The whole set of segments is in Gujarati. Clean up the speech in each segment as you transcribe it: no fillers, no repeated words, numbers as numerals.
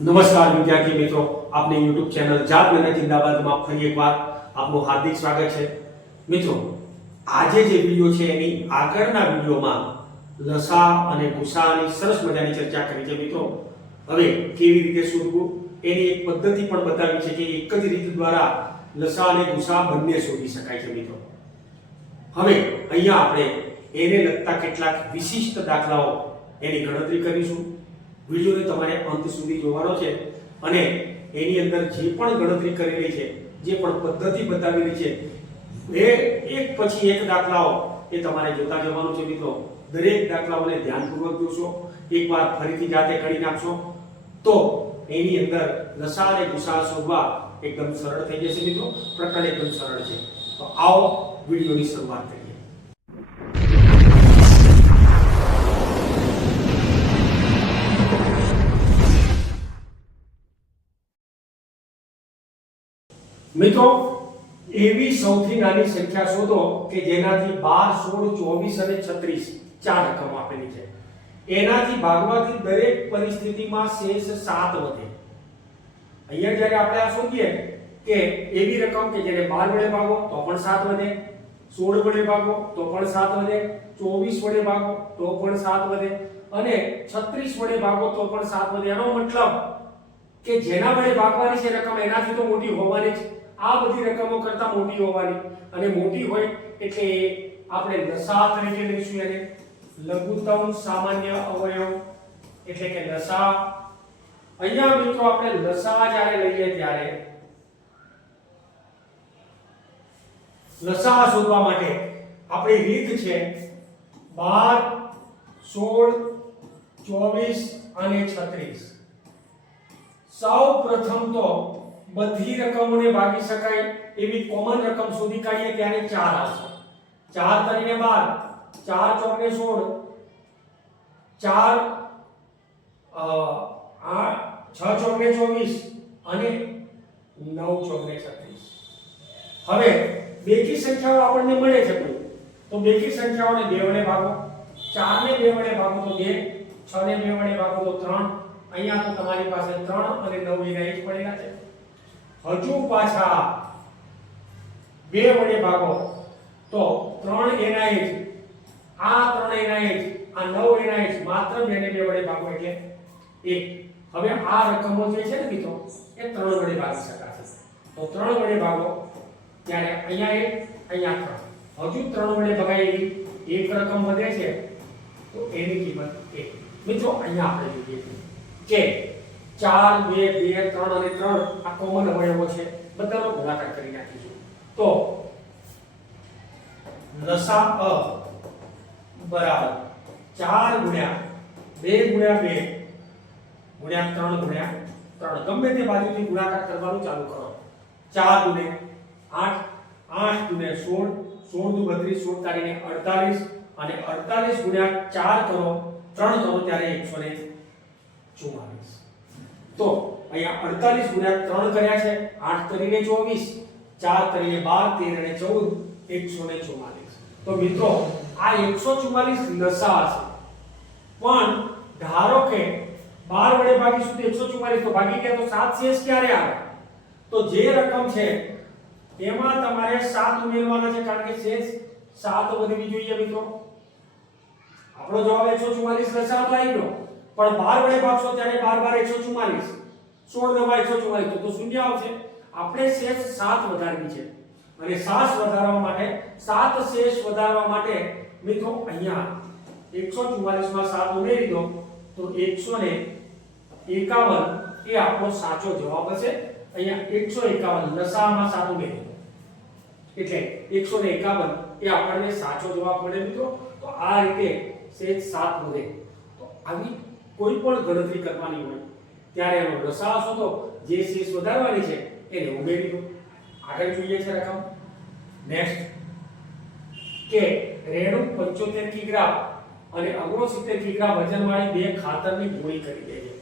નમસ્કાર વિદ્યાર્થી મિત્રો, આપની YouTube ચેનલ જાત મહેનત જિંદાબાદમાં ફરી એકવાર આપનું હાર્દિક સ્વાગત છે. મિત્રો, આજે જે વિડિયો છે એની આગળના વિડિયોમાં લસા અને ગુસાની સરસ મજાની ચર્ચા કરી છે. મિત્રો, હવે કેવી રીતે શોધવું એની એક પદ્ધતિ પણ બતાવી છે કે એક જ રીત દ્વારા લસા અને ગુસા બંને શોધી શકાય છે. મિત્રો, હવે અહીંયા આપણે એને લગતા કેટલાક વિશિષ્ટ દાખલાઓ એની ગણતરી કરીશું. વિડિયોને તમારે અંત સુધી જોવાનો છે અને એની અંદર જે પણ ગણતરી કરેલી છે, જે પણ પદ્ધતિ બતાવેલી છે, એ એક પછી એક દાખલાઓ એ તમારે જોતા જવાનું છે. મિત્રો, દરેક દાખલાઓને ધ્યાનપૂર્વક જોશો, એકવાર ફરીથી જાતે કરી નાખશો તો એની અંદર લસા અને ગુસા શોધવા એકદમ સરળ થઈ જશે. મિત્રો, પ્રકરણ એકદમ સરળ છે. તો આવો વિડિયોની શરૂઆત કરીએ. મિત્રો, એવી સૌથી નાની સંખ્યા શોધો કે જેનાથી 12, 16, 24 અને 36 ચાર રકમ આપેલી છે. એનાથી ભાગવાથી દરેક પરિસ્થિતિમાં શેષ 7 વધે. અહીંયા જ્યારે આપણે આ શોધીએ કે એવી રકમ કે જેને 12 વડે ભાગો તો પણ 7 વધે, 16 વડે ભાગો તો પણ 7 વધે, 24 વડે ભાગો તો પણ 7 વધે અને 36 વડે ભાગો તો પણ 7 વધે. એનો મતલબ કે જેના વડે ભાગવાની છે રકમ એનાથી તો મોટી હોવાની જ. આ બધી રકમો કરતા મોટી હોવાની અને મોટી હોય એટલે આપણે લસા તરીકે લઈશું એને. લઘુત્તમ સામાન્ય અવયવ એટલે કે લસા. અહીંયા મિત્રો આપણે લસા જ્યારે લઈએ ત્યારે લસા શોધવા માટે આપણી રીત છે 12, 16, 24 અને 36. સૌ પ્રથમ તો બધી રકમોને ભાગી શકાય એવી કોમન રકમ શોધી કાઢીએ ત્યારે 4 આવશે. 4 તરીને 12, 4 ચોકને 16, 4 6 ચોકને 24 અને 9 ચોકને 36. હવે બેકી સંખ્યાઓ આપણને મળે છે કોઈ તો બેકી સંખ્યાઓને 2 વડે ભાગો. 4 ને 2 વડે ભાગો તો 2, 6 ને 2 વડે ભાગો તો 3. અહીંયા તો તમારી પાસે 3 અને 9 એના જ પડેલા છે. હજુ પાછા 2 વડે ભાગો તો 3 એના જ, આ 3 એના જ, આ 9 એના જ, માત્ર 2 ને 2 વડે ભાગો એટલે 1. હવે આ રકમો જે છે ને મિત્રો એ 3 વડે ભાગી શકાશે. તો 3 વડે ભાગો ત્યારે અહીંયા 1, અહીંયા 3. હજુ 3 વડે ભગાયેલી એક રકમ વધે છે તો એની કિંમત 1. મિત્રો, અહીંયા આપણે જોઈએ કે 4, 2, 2, 3 અને 3 આ કોમન અવયવો છે. બધાનો ગુણાકાર કરી નાખીશું તો લસા બરાબર 4 ગુણ્યા 2 ગુણ્યા 2 ગુણ્યા 3 ગુણ્યા 3. ગમે તે બાજુથી ગુણાકાર કરવાનું ચાલુ કરો. 4 દુને 8, 8 દુને 16, 16 દુ 32, 16 તારીને 48 અને 48 ગુણ્યા 4 કરો, 3 કરો ત્યારે 144. તો અહીંયા 48 ગુણ્યા 3 કર્યા છે, 8 તરીને 24, 4 તરીને 12, 13 અને 14, 144. તો મિત્રો આ 144 લસા છે. પણ ધારો કે 12 વડે ભાગીશું તો 144 તો ભાગી ગયા તો 7 શેષ ક્યારે આવે? તો જે રકમ છે એમાં તમારે 7 ઉમેરવાના છે કારણ કે શેષ 7 વધવી જોઈએ. મિત્રો, આપણો જવાબ 144 લસા તો આવી ગયો. પણ 12 વડે ભાગશો ત્યારે 12 144, 16 9 144 તો શૂન્ય આવશે. આપણે શેષ 7 વધારવી છે અને 7 વધારવા માટે 7 શેષ વધારવા માટે મિત્રો અહીંયા 144 માં 7 ઉમેરી દો તો 151 એ આપણો સાચો જવાબ હશે. અહીંયા 151 લસામાં 7 ઉમેરી દો એટલે 151 એ આપણને સાચો જવાબ મળે. મિત્રો, તો આ રીતે શેષ 7 વધે. તો આવી કોઈ પણ ગણતરી કરવાની હોય ત્યારે એનો લસા શોધો, જે શેષ વધારવાની છે એને ઉમેરી દો. આગળ જોઈએ છે રકમ નેક્સ્ટ કે 75 કિગ્રા અને 69 કિગ્રા વજનવાળી બે ખાતરની ગોળી કરી દે છે.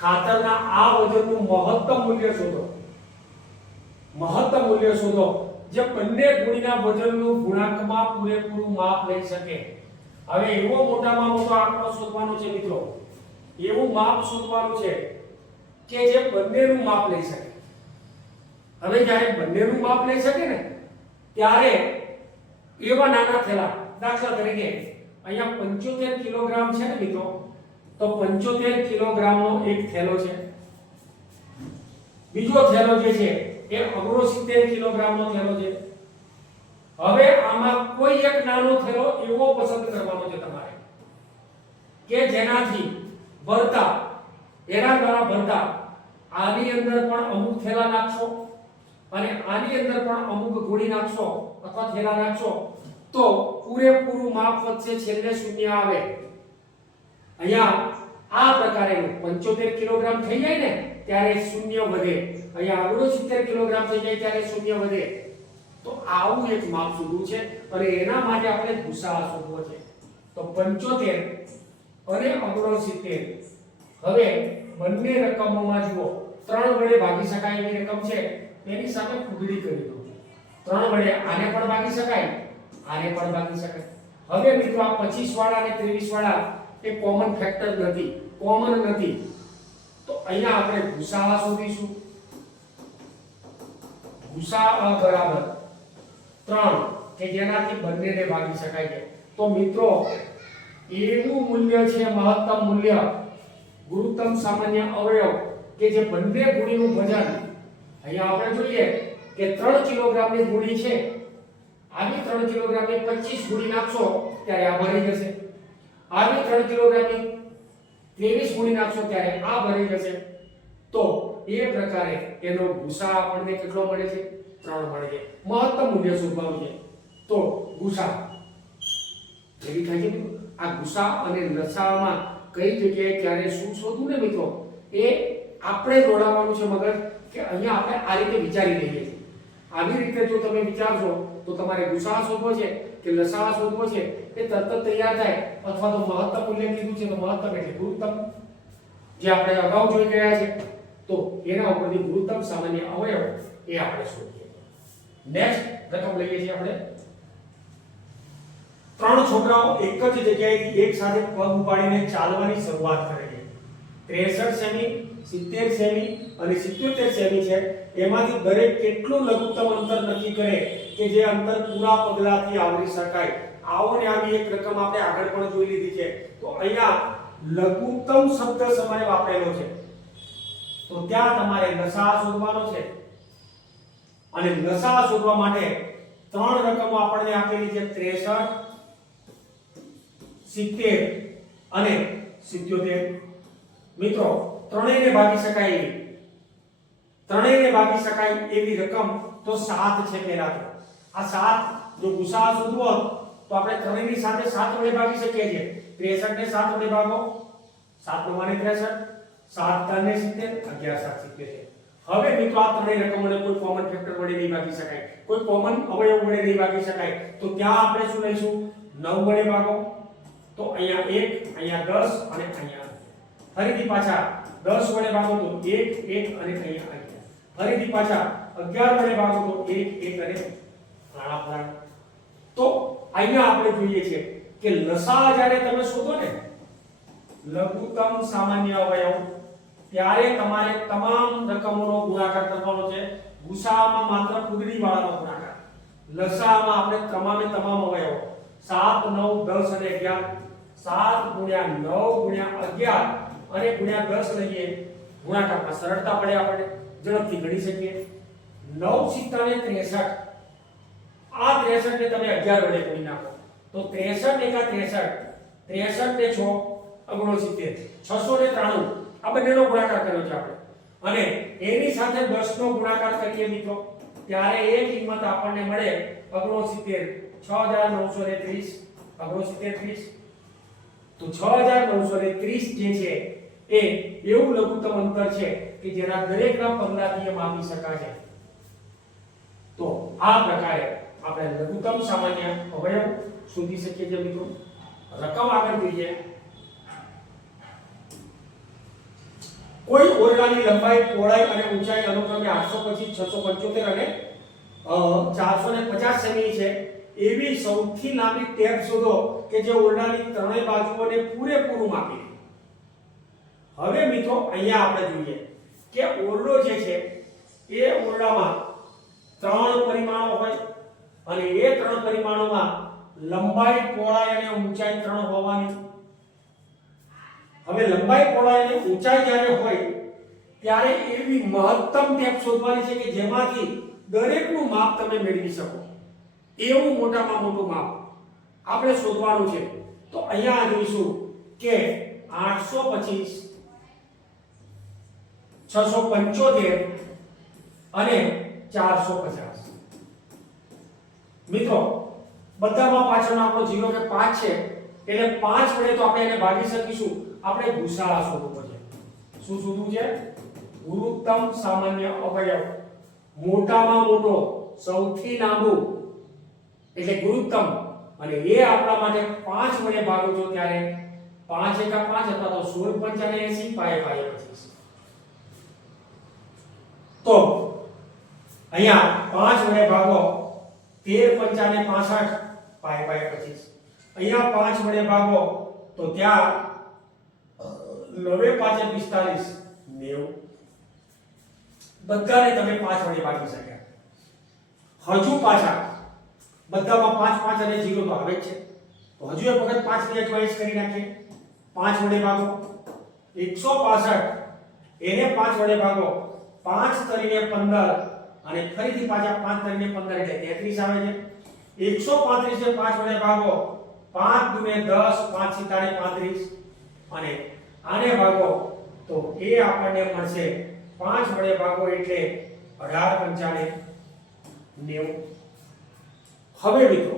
ખાતરના આ વજનનું મહત્તમ મૂલ્ય શોધો. મહત્તમ મૂલ્ય શોધો જે બંને ગોળીના વજનનું ગુણાંકમાં પૂરેપૂરું માપ લઈ શકે. હવે એવો મોટામાં મોટો આંકડો શોધવાનો છે મિત્રો, એવું માપ શોધવાનું છે કે જે બંનેનું માપ લઈ શકે. હવે જ્યારે બંનેનું માપ લઈ શકે ને ત્યારે એવા નાના થેલા, દાખલા તરીકે અહીંયા 75 કિલોગ્રામ છે ને મિત્રો, તો 75 કિલોગ્રામનો એક થેલો છે. બીજો થેલો જે છે એ 69 કિલોગ્રામનો થેલો છે. હવે આમાં કોઈ એક નાનો થેલો એવો પસંદ કરવાનો છે તમારે કે જેનાથી ભરતા, એના દ્વારા ભરતા આની અંદર પણ અમુક થેલા નાખશો અને આની અંદર પણ અમુક ગોળી નાખશો અથવા થેલા નાખશો તો પૂરેપૂરું માપ વચ્ચે છેલ્લે શૂન્ય આવે. અહીંયા આ પ્રકારેનું 75 કિલોગ્રામ થઈ જાય ને ત્યારે શૂન્ય વધે, અહીંયા 69 કિલોગ્રામ થઈ જાય ત્યારે શૂન્ય વધે. તો આવું એક માપ શોધવું છે અને એના માટે આપણે ગુસાઅ શોધવો છે. તો 75 અને 69, હવે બંને રકમોમાં જુઓ 3 વડે ભાગી શકાય એવી રકમ છે, એની સામે ફૂગડી કરી દો. 3 વડે આને પણ ભાગી શકાય, આને પણ ભાગી શકાય. હવે મિત્રો આ 25 વાળા અને 23 વાળા એ કોમન ફેક્ટર નથી, કોમન નથી. તો અહીંયા આપણે ગુસાઅ શોધીશું. ગુસાઅ બરાબર 3 કે જેનાથી બંનેને ભાગી શકાય છે. તો મિત્રો એનું મૂલ્ય છે મહત્તમ મૂલ્ય, ગુરુત્તમ સામાન્ય અવયવ કે જે બંને ગોળીનું વજન. અહીંયા આપણે જોઈએ કે 3 કિલોગ્રામની ગોળી છે, આવી 3 કિલોગ્રામની 25 ગોળી નાખશો ત્યારે આ ભરી જશે. આવી 3 કિલોગ્રામની 23 ગોળી નાખશો ત્યારે આ ભરી જશે. તો એ પ્રકારે એનો ગુસાઅ આપણને કેટલો મળે છે? 3 મળે છે. મહત્તમ મૂલ્ય શોધવાનું છે. તો ગુસાઅ એવી થાય છે. આ ગુસાઅ અને લસાઅમાં કઈ જગ્યાએ ક્યારે શું શોધવું ને મિત્રો, એ આપણે જોડાવાનું છે મગજ, કે અહીંયા આપણે આ રીતે વિચારી લઈએ છીએ. આવી રીતે જો તમે વિચારશો તો તમારે ગુસાઅ શોધવો છે કે લસાઅ શોધવો છે એ તરત જ તૈયાર થાય. અથવા તો મહત્તમ મૂલ્ય કીધું છે તો મહત્તમ એટલે ગુરુત્તમ, જે આપણે અગાઉ જોઈ ગયા છે, તો એના ઉપરથી ગુરુત્તમ સામાન્ય અવયવ એ આપણે શોધીએ. નેક્સ્ટ રકમ લઈએ છીએ આપણે. 3 છોકરાઓ એક જ જગ્યાએથી એક સાથે પગ ઉપાડીને ચાલવાની શરૂઆત કરે છે. 63 સેમી, 70 સેમી અને 77 સેમી છે. એમાંથી દરેક કેટલું લઘુત્તમ અંતર નક્કી કરે કે જે અંતર પૂરા પગલાથી આવરી શકાય. આવો ને આવી એક રકમ આપણે આગળ પણ જોઈ લીધી છે. તો અહીંયા લઘુત્તમ શબ્દ સમય વાપરેલો છે, તો ત્યાં તમારે લસાઅ શોધવાનો છે. અને લસાઅ શોધવા માટે 3 રકમો આપણને આપેલી છે, 63, 70 અને 77. મિત્રો ત્રણેયને ભાગી શકાય એવી રકમ તો 7 છે. પહેલા તો આ 7 જો ગુસાઅ શોધવો તો આપણે ત્રણેયની સાથે 7 વડે ભાગી શકીએ છીએ. 63 ને 7 વડે ભાગો, 7 × 9 = 63, 7 × 3 = 70, 11 × 7 = 70. હવે મિત્રો આ ત્રણેય રકમોને કોઈ કોમન ફેક્ટર વડે નહીં ભાગી શકાય, કોઈ કોમન અવયવ વડે નહીં ભાગી શકાય. તો ત્યાં આપણે શું લઈશું? 9 વડે ભાગો. તો અહીંયા 1, અહીંયા 10 અને અહીંયા ફરીથી પાછા 10 વડે ભાગો તો 1, 1 અને અહીંયા 11. ફરીથી પાછા 11 વડે ભાગો તો 1, 1 અને ફલાણા. તો અહીંયા આપણે જોઈએ છે કે લસાઅ જ્યારે તમે શોધો ને લઘુત્તમ સામાન્ય અવયવ, ત્યારે તમારે તમામ રકમોનો ગુણાકાર કરવાનો છે. ગુસાઅમાં માત્ર ફૂગડી વાળાનો ગુણાકાર, લસાઅમાં આપણે તમામ અવયવો 7, 9, 10 અને 11, 7 × 9 × 11 અને ×10 લઈએ ગુણાકારમાં સરળતા પડે, આપણે ઝડપથી ગણી શકીએ. 9 × 7 = 63. આ 63 ને તમે 11 વડે ગુણી નાખો તો 63 × 63, 63 ને 6 69, 693. આ બંનેનો ગુણાકાર કર્યો છે આપણે, અને એની સાથે 10 નો ગુણાકાર કરીએ મિત્રો, ત્યારે એ કિંમત આપણને મળે 69, 6930, 6930. તો 6930 જે છે એ એવું લઘુત્તમ અંતર છે કે જેના દરેકના પગલાથી એ માપી શકાય છે. તો આ પ્રકારે આપણે લઘુત્તમ સામાન્ય અવયવ શોધી શકીએ છીએ મિત્રો. રકમ આગળ જોઈએ. કોઈ ઓરડાની લંબાઈ, પહોળાઈ અને ઊંચાઈ અનુક્રમે 825, 675 અને 450 સેમી છે એવી સૌથી લાંબી ટેપ શોધો કે જે ઓરડાની ત્રણેય બાજુઓને પૂરેપૂરું માપી લે. હવે મિત્રો અહીંયા આપણે જોઈએ કે ઓરડો જે છે એ ઓરડામાં 3 પરિમાણો હોય અને એ 3 પરિમાણોમાં લંબાઈ, પહોળાઈ અને ઊંચાઈ 3 હોવાની. હવે લંબાઈ, પહોળાઈ અને ઊંચાઈ જ્યારે હોય ત્યારે એવી મહત્તમ ટેપ શોધવાની છે કે જેમાંથી દરેકનું માપ તમે મેળવી શકો. એવું મોટામાં મોટું માપ આપણે શોધવાનું છે. તો અહીંયા જોઈશું કે 825, 675 અને 450. મિત્રો બધામાં પાછળનો આપણો 0 કે 5 છે એટલે 5 વડે તો આપણે એને ભાગી શકીશું. આપણે ગુસાઅ શોધવો છે. શું શોધવું છે? ગુરુત્તમ સામાન્ય અવયવ. મોટામાં મોટો, સૌથી નાનું એટલે ગુરુત્તમ, અને એ આપણા માટે 5 વડે ભાગો છો ત્યારે 5 એકા 5 અથવા તો 16 પંચાને 80 પાયે 25. તો અહીંયા 5 વડે ભાગો 13 પંચાને 65 પાયે 25. અહીંયા 5 વડે ભાગો તો ત્યાં 9 પાંચે 45, 90. બધાને તમે 5 વડે ભાગી શક્યા. હજુ પાછા બધામાં 5 5 અને 0 તો આવે જ છે. તો હજુ એક વખત 5 ને ચોઈસ કરી નાખીએ. 5 વડે ભાગો 165, એને 5 વડે ભાગો 5 તરીને 15 અને ફરીથી પાછા 5 તરીને 15 એટલે 33 આવે છે. 135 ને 5 વડે ભાગો 5 દુને 10, 5 સિતારે 35 અને આને ભાગો તો એ આપણને મળશે 5 વડે ભાગો એટલે 18 પંચાને 90. હવે મિત્રો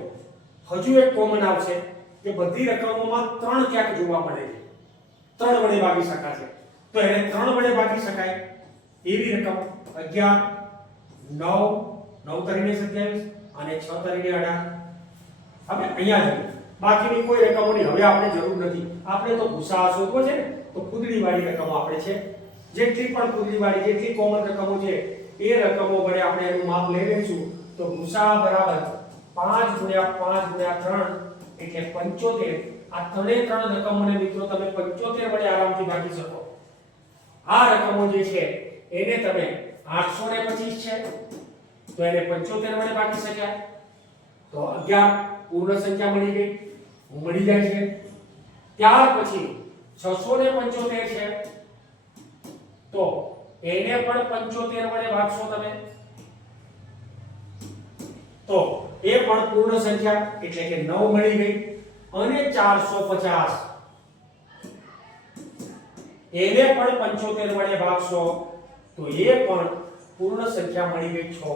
હજુ એક કોમન આવશે કે બધી રકમોમાં 3 ક્યાંક જોવા મળે છે. 3 વડે ભાગી શકાશે. તો એને 3 વડે ભાગી શકાય એવી રકમ 11, 9, 9 તરીને 27 અને 6 તરીને 18. હવે અહીંયા જોઈએ બાકીની કોઈ રકમોની હવે આપણે જરૂર નથી. આપણે તો ગુસાઅ શોધવો છે ને, તો ફૂદડીવાળી રકમો આપણે છે. જેટલી પણ ફૂદડીવાળી જેટલી કોમન રકમો છે એ રકમો વડે આપણે એનું માપ લઈ લઈશું. તો ગુસાઅ બરાબર 5 ગુણ્યા 5 ગુણ્યા 3 એટલે 75. આ ત્રણે ત્રણ રકમોને મિત્રો તમે 75 વડે આરામથી ભાગી શકો. આ રકમો જે છે એને તમે 825 છે તો એને 75 વડે ભાગી શક્યા તો 11 પૂર્ણ સંખ્યા મળી જાય છે. ત્યાર પછી 675 છે તો એને પણ 75 વડે ભાગશો તમે તો એ પણ પૂર્ણ સંખ્યા એટલે કે 9 મળી ગઈ. અને 450 એને પણ 75 વડે ભાગશો તો એ પણ પૂર્ણ સંખ્યા મળી ગઈ 6.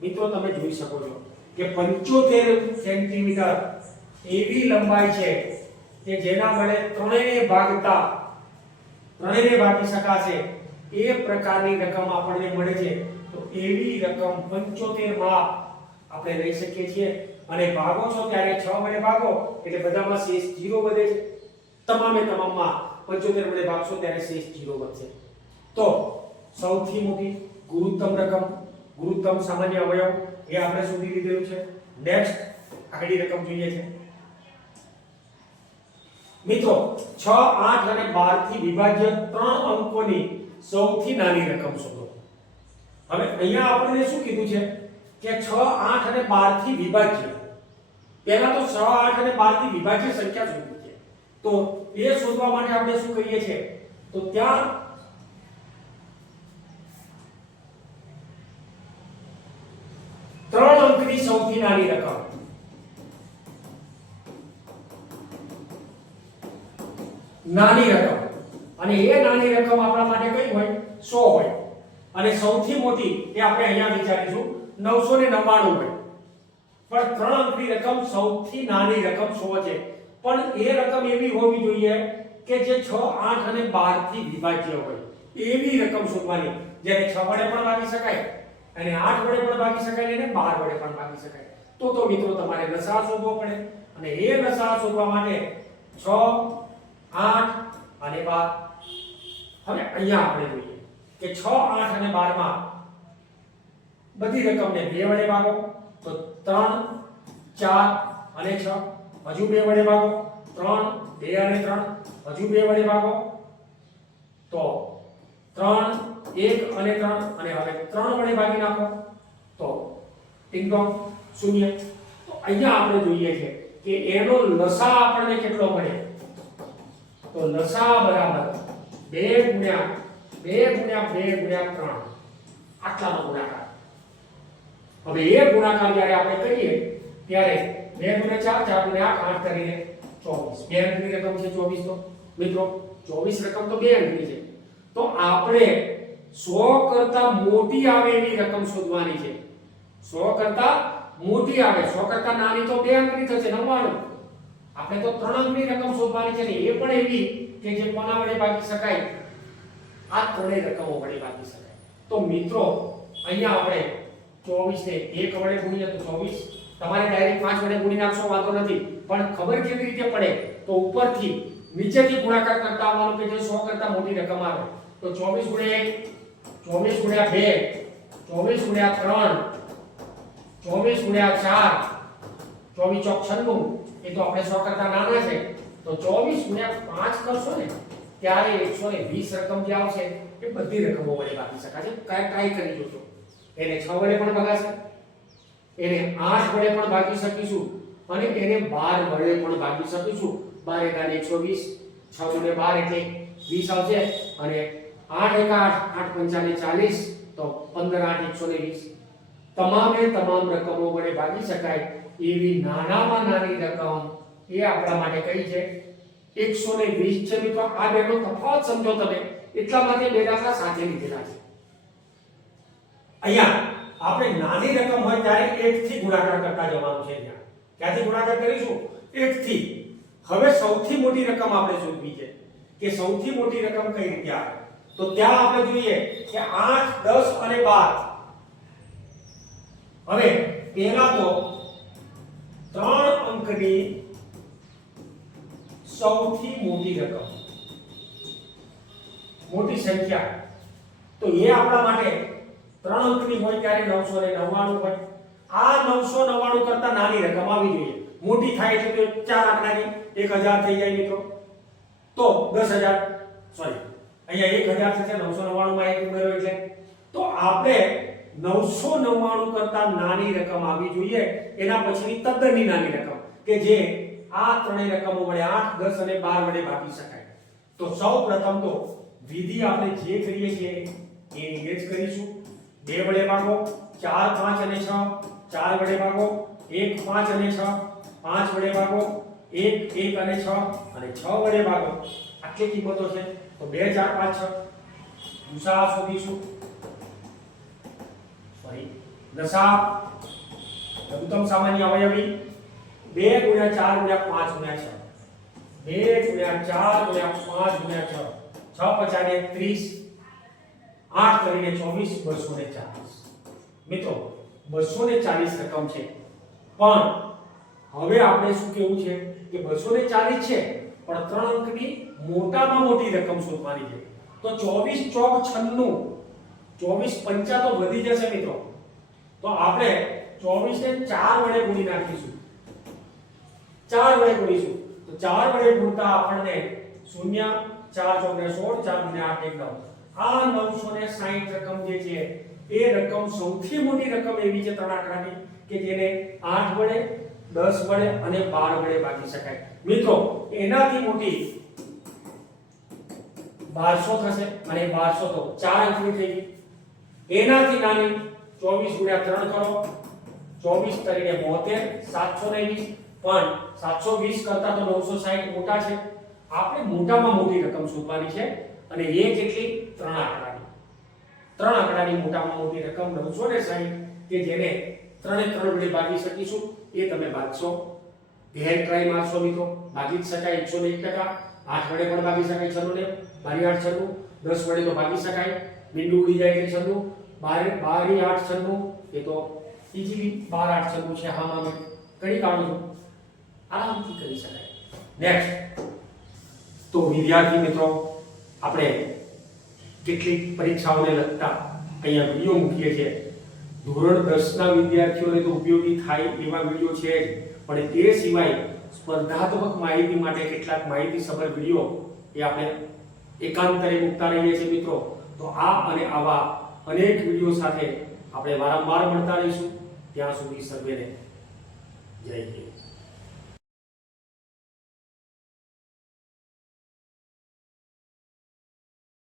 મિત્રો તમે જોઈ શકો છો કે 75 સેન્ટીમીટર એવી લંબાઈ છે કે જેના વડે ત્રણેયને ભાગી શકાશે એ પ્રકારની રકમ આપણને મળે છે. તો એવી રકમ 75 માં આપણે લઈ શકીએ છીએ. અને ભાગો છો ત્યારે 6 વડે ભાગો એટલે બધામાં શેષ 0 વધે છે. તમામમાં 75 વડે ભાગશો ત્યારે શેષ 0 વધશે. તો સૌથી મોટી ગુરુત્તમ રકમ, ગુરુત્તમ સામાન્ય અવયવ એ આપણે શોધી લીધેલું છે. નેક્સ્ટ આગળની રકમ જોઈએ છે મિત્રો 6, 8 અને 12 થી વિભાજ્ય 3 અંકોની સૌથી નાની રકમ શોધો. હવે અહીંયા આપણે શું કીધું છે કે 6, 8 અને 12 થી વિભાજ્ય. પહેલા તો 6, 8 અને 12 થી વિભાજ્ય સંખ્યા શોધવી છે. તો એ શોધવા માટે આપણે શું કરીએ છીએ તો ત્યાં 3 અંકની સૌથી નાની રકમ અને એ નાની રકમ આપણા માટે કઈ હોય 100 હોય અને સૌથી મોટી એ આપણે અહીંયા વિચારીશું 999 હોય. પણ 3 અંકની રકમ સૌથી નાની રકમ 100 છે. પણ એ રકમ એવી હોવી જોઈએ કે જે 6, 8 અને 12 થી વિભાજ્ય હોય. એવી રકમ શોધવાની જેને 6 વડે પણ ભાગી શકાય અને 8 વડે પણ ભાગી શકાય અને 12 વડે પણ ભાગી શકાય. તો મિત્રો તમારે લસાઅ શોધવો પડે અને એ લસાઅ શોધવા માટે 6, 8 અને 12. હવે અહીંયા આપણે જોઈએ કે 6, 8 અને 12 માં બધી રકમને 2 વડે ભાગો તો 3, 4 અને 6. હજુ 2 વડે ભાગો 3, 2 અને 3. હજુ 2 વડે ભાગો તો 3 1 અને 3 અને હવે 3 વડે ભાગી નાખો તો ટિંગ ટોંગ 0. તો અહીંયા આપણે જોઈએ છે કે એનો લસા આપણને કેટલો મળે, તો લસા બરાબર 2 ગુણ્યા 3 આટલાનો ગુણાકાર. હવે એ ગુણાકાર જ્યારે આપણે કરીએ ત્યારે 2 ગુણ્યા 4 4 ગુણ્યા 8 કરીને 24 બે અંકની રકમ છે 24. તો મિત્રો 24 રકમ તો બે અંકની છે, તો આપણે 100 કરતા મોટી આવે એવી રકમ શોધવાની છે. 100 કરતા મોટી આવે, 100 કરતા નાની તો બે અંકની થશે 99. આપણે તો 3 અંકની રકમ શોધવાની છે ને એ પણ એવી કે જે કોના વડે ભાગી શકાય, આ ત્રણેય રકમો વડે ભાગી શકાય. તો મિત્રો અહીંયા આપણે 24 ને 1 વડે ગુણીએ તો 24, તમારે ડાયરેક્ટ 5 વડે ગુણી નાખશો વાંધો નથી, પણ ખબર કેવી રીતે પડે તો ઉપરથી નીચેથી ગુણાકાર કરતા આવવાનું કે જે 100 કરતા મોટી રકમ આવે. તો 24 ગુણ્યા 1, 24 ગુણ્યા 2, 24 ગુણ્યા 3, 24 ગુણ્યા 4, 24 ચોક 96, એ તો આપણે 100 કરતા નાના છે. તો 24 ગુણ્યા 5 કરશો ને ત્યારે 120 રકમ જે આવશે એ બધી રકમો વડે ભાગી શકાશે. ટ્રાય કરી જોજો. એને 6 વડે પણ ભાગાશે, એને 8 વડે પણ ભાગી શકીશું અને એને 12 વડે પણ ભાગી શકીશું. 12 એકા 120, 6 ગુણ્યા 12 એટલે 20 આવશે અને 8 એકા 8, 8 પંચાને 40, તો 15 8 120. તમામે તમામ રકમો વડે ભાગી શકાય એવી નાનામાં નાની રકમ એ આપણા માટે કઈ છે 120 છે. મિત્રો આ બેનો તફાવત સમજો તમે, એટલા માટે બે દાખલા સાથે લીધેલા છે. અહીંયા આપણે નાની રકમ હોય ત્યારે 1 થી ગુણાકાર કરતા જવાનું છે. ક્યાંથી ગુણાકાર કરીશું? 1 થી. હવે સૌથી મોટી રકમ આપણે શોધવી છે કે સૌથી મોટી રકમ કઈ રીતે આવે. તો ત્યાં આપણે જોઈએ કે 8 10 અને 12. હવે પહેલા તો 3 અંકની સૌથી મોટી રકમ, મોટી સંખ્યા, તો એ આપણા માટે 3 અંકની હોય ત્યારે 999 હોય. આ 999 કરતા નાની રકમ આવી જોઈએ. મોટી થાય એટલે તો 4 આંકડાની 1000 થઈ જાય મિત્રો. તો 10000, સોરી અહીંયા 1000 થશે, 999 માં 1 ઉમેરો એટલે. તો આપણે 999 કરતા નાની રકમ આવી જોઈએ. એના પછીની તદ્દનની નાની રકમ કે જે આ ત્રણેય રકમો વડે 8 10 અને 12 વડે ભાગી શકાય. તો સૌ પ્રથમ તો વિધિ આપણે જે કરીએ છીએ એની એ જ કરીશું. 2 વડે ભાગો, 4 5 અને 6, 4 વડે ભાગો, 1 5 અને 6, 5 વડે ભાગો, 1 1 અને 6 અને 6 વડે ભાગો. આટલી કિંમતો છે. તો 2 4 5 6 ગુસા શોધીશું. સોરી, લસા લઘુત્તમ સામાન્ય અવયવી 2 ગુણ્યા 4 ગુણ્યા 5 ગુણ્યા 6, 2 ગુણ્યા 4 ગુણ્યા 5 ગુણ્યા 6, 6 પચાને 30, 8 કરીને 24, 240. મિત્રો 240 રકમ છે, પણ હવે આપણે શું કેવું છે કે 240 છે પણ 3 અંકની મોટામાં મોટી રકમ શોધવાની છે. તો 24 ચોક 96, 24 પંચા તો વધી જશે મિત્રો. તો આપણે 24 ને 4 વડે ગુણી નાખીશું. 4 વડે ગુણીશું તો 4 વડે ગુણતા આપણને 0 4 ચોક 16, 4 ગુણ્યા 8 1 9. આ 960 રકમ જે છે એ રકમ સૌથી મોટી રકમ એવી છે 3 આંકડાની કે જેને 8 વડે 10 વડે અને 12 વડે ભાગી શકાય. મિત્રો એનાથી મોટી 1200 થશે અને 1200 તો 4 અંકની થઈ ગઈ. એનાથી નાની 24 ગુણ્યા 3 કરો, 24 તરીકે 72, 720, પણ 720 કરતા તો 960 મોટા છે. આપણે મોટામાં મોટી રકમ શોધવાની છે અને એ કેટલી? 3 આંકડાની. 3 આંકડાની મોટામાં મોટી રકમ 960 કે જેને 3 વડે ભાગી શકીશું. એ તમે ભાગશો, ધ્યાન ટ્રાય મારશો મિત્રો, ભાગી જ શકાય 101%. 8 વડે પણ ભાગી શકાય 96, 12 8 96, 10 વડે તો ભાગી શકાય, બિંદુ ઉડી જાય એટલે 96, 12 8 96 એ તો ઈઝીલી 12 8 96 છે. હા માં કઈ કાઢો છો, આરામથી કરી શકાય. નેક્સ્ટ, તો વિદ્યાર્થી મિત્રો આપણે કેટલીક પરીક્ષાઓને લગતા અહીંયા વિડિયો મૂકીએ છીએ. ધોરણ 10 ના વિદ્યાર્થીઓને તો ઉપયોગી થાય એવા વિડિયો છે જ, પણ તે સિવાય સ્પર્ધાત્મક માહિતી માટે કેટલાક માહિતીસભર વિડિયો એ આપણે એકાંતરે મૂકતા રહીએ છીએ મિત્રો. તો આ અને આવા અનેક વિડીયો સાથે આપણે વારંવાર મળતા રહીશું. ત્યાં સુધી સર્વેને જય હિન્દ.